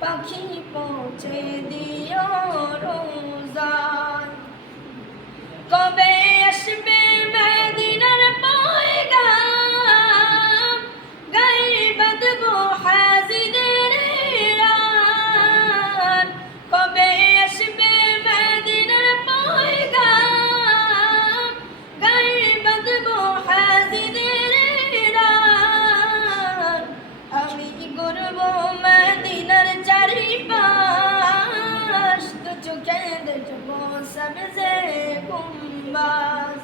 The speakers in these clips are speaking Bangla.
পাখি পৌঁছে দিও রোজা কবে কুম্বাস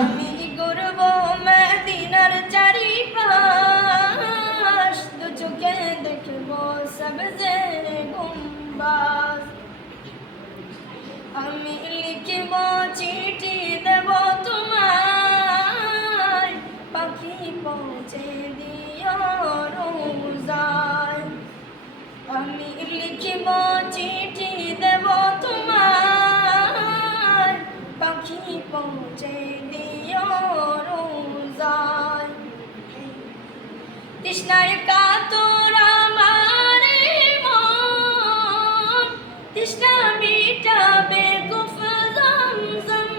আমি করব মদিনার চারিপাশ। দু চোখে দেখব সবজে গুম্বাস আমি লিখিব পৌঁছে দিও রোজায় তৃষ্ণায় কাতর আমার মন তৃষ্ণা মিটাবে গুফ জমজম।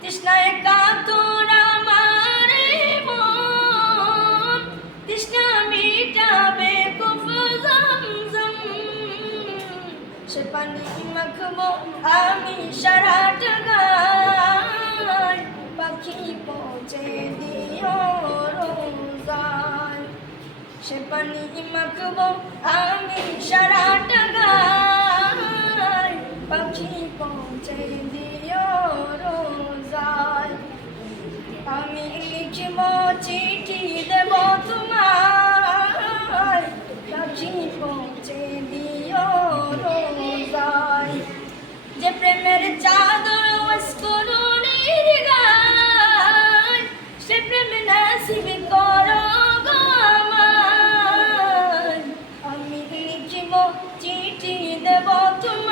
তৃষ্ণায় কাতর আমার মন তৃষ্ণা মিটাবে গুফ জমজম। সে পানি মাখবো আমি সারাট সে পানি মাখব, আমি সারাটা গায় পাখি পৌঁছে দিও রোজায়। আমি লিখব চিঠি দেব তোমায়। চিঠি দেব তোমায়